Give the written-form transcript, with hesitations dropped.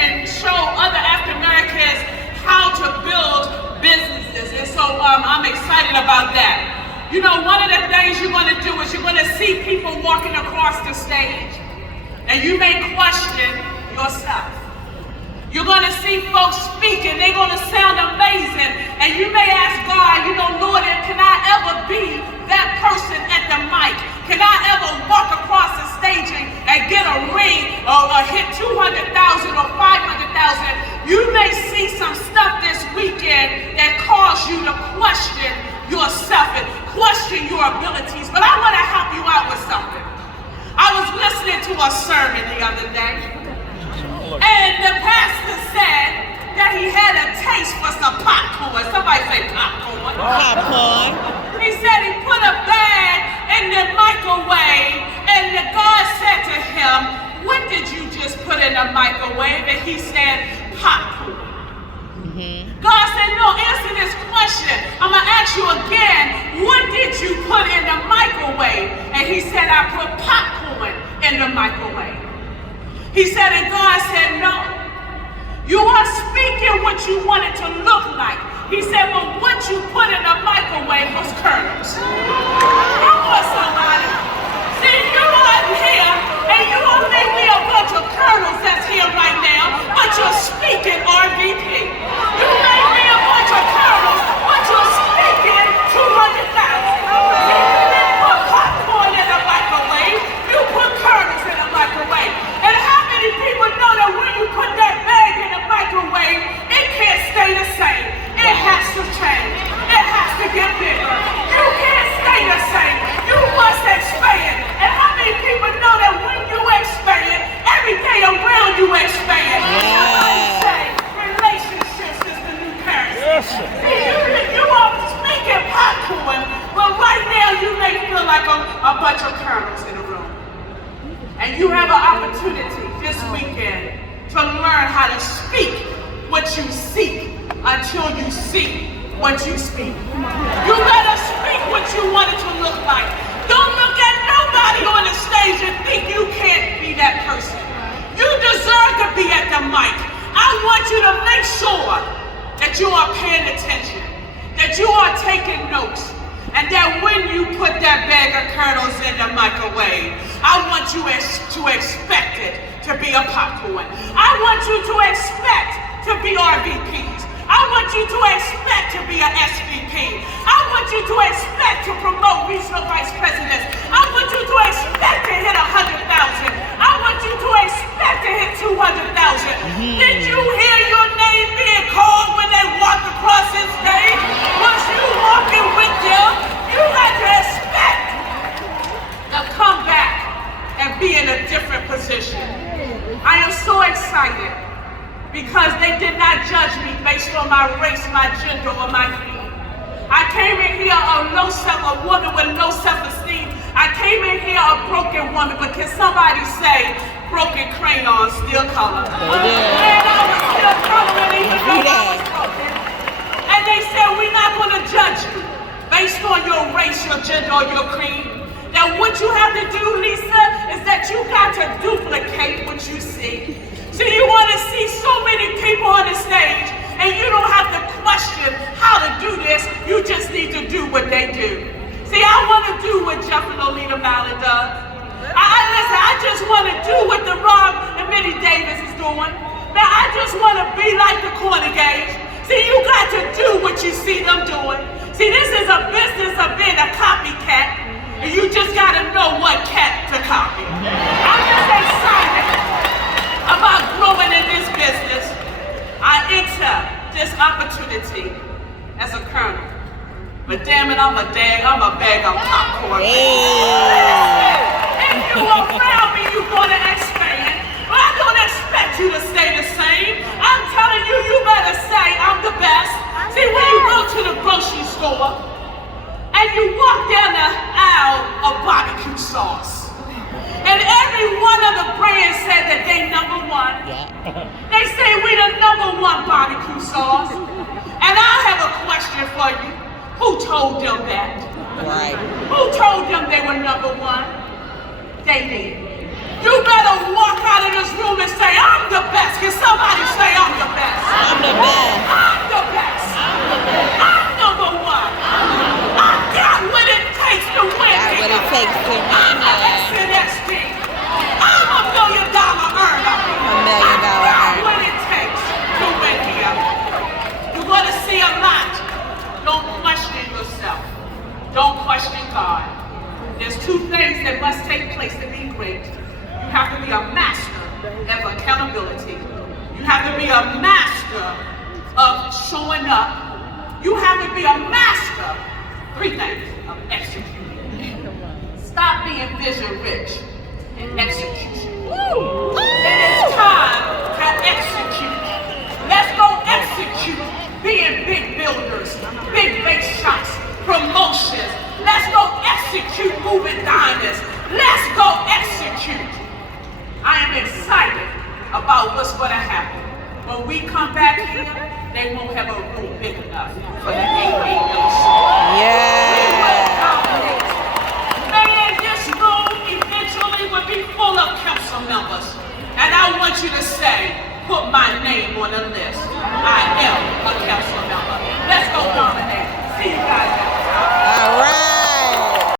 and show other African Americans how to build businesses. And so I'm excited about that. You know, one of the things you're going to do is you're going to see people walking across the stage, and you may question yourself. You're going to see folks speak, and they're going to sound amazing. And you may ask God, you know, Lord, can I ever be that person at the mic? Can I ever walk across the stage and get a ring or hit 200,000 or 500,000? You may see some stuff this weekend that cause you to question yourself and question your abilities. But I want to help you out with something. I was listening to a sermon the other day, and the pastor said that he had a taste for some popcorn. Somebody say popcorn. Popcorn. He said he put a bag in the microwave, and the God said to him, "What did you just put in the microwave?" And he said, "Popcorn." God said, "No, answer this question. I'm going to ask you again, what did you put in the microwave?" And he said, "I put popcorn in the microwave." He said, and God said, "No, you are speaking what you want it to look like." He said, "But what you put in the microwave was kernels." Come on, somebody. See, you are here, and you all may be a bunch of kernels that's here right now, but you're speaking RVP. You may be a bunch of kernels, but you're speaking 200,000. See, you didn't put popcorn in the microwave, you put kernels in the microwave. And how many people know that when you put that bag in the microwave, it can't stay the same? It has to change. It has to get bigger. You can't stay the same. You must expand. And how many people know that when you expand, everything around you expands? Somebody say, relationships is the new currency. Yes. See, you are speaking popcorn, but right now you may feel like a bunch of kernels in the room. And you have an opportunity this weekend to learn how to speak what you seek until you see what you speak. You better speak what you want it to look like. Don't look at nobody on the stage and think you can't be that person. You deserve to be at the mic. I want you to make sure that you are paying attention, that you are taking notes, and that when you put that bag of kernels in the microwave, I want you to expect it to be a popcorn. I want you to expect to be RVPs. I want you to expect to be an SVP. I want you to expect to promote regional vice presidents. I want you to expect to hit 100,000. I want you to expect to hit 200,000. Did you hear your name being called when they walked across this stage? Was you walking with them? You had to expect to come back and be in a different position. I am so excited because they did not judge me based on my race, my gender, or my creed. I came in here a woman with low self-esteem. I came in here a broken woman, but can somebody say, broken crayons still color? And I was still coloring even though I was broken. And they said, we're not going to judge you based on your race, your gender, or your creed. Now what you have to do, Lisa, is that you got to duplicate what you see. See, you want to see so many people on the stage, and you don't have to question how to do this. You just need to do what they do. See, I want to do what Jeff and Lolita Mallon does. I just want to do what the Rob and Minnie Davis is doing. Now, I just want to be like the Cornegage. See, you got to do what you see them doing. See, this is a business of being a copycat, and you just got to know what cat to copy. I'm just excited about growing in this business. I enter this opportunity as a colonel. But damn it, I'm a bag of popcorn. If you around me, you're going to expand. But I don't expect you to stay the same. I'm telling you, you better say I'm the best. See, when you go to the grocery store and you walk down the aisle of barbecue sauce, and every one of the brands said that they number one. They say we the number one barbecue sauce. And I have a question for you. Who told them that? Right. Who told them they were number one? They did. You better walk out of the this room and say, I'm the best. Can somebody say I'm the best? I'm the best. I'm the best. I'm number one. I got what it takes to win. Got what it takes to win. I'm the SNSD. I'm $1 million earner. $1 million I got earner. what it takes to win here. You're going to see a lot. Don't question yourself. Don't question God. There's two things that must take place to be great. You have to be a master of accountability. You have to be a master of showing up. You have to be a master, three things, of executing. Stop being vision rich and execution. It is time to execute. Let's go execute. Being big builders, big base shots, promotions. Let's go execute moving diamonds. Let's go execute. I am excited about what's going to happen. When we come back here, they won't have a room big enough for the AALC. We will dominate. Man, this room eventually will be full of council members. And I want you to say, put my name on the list. I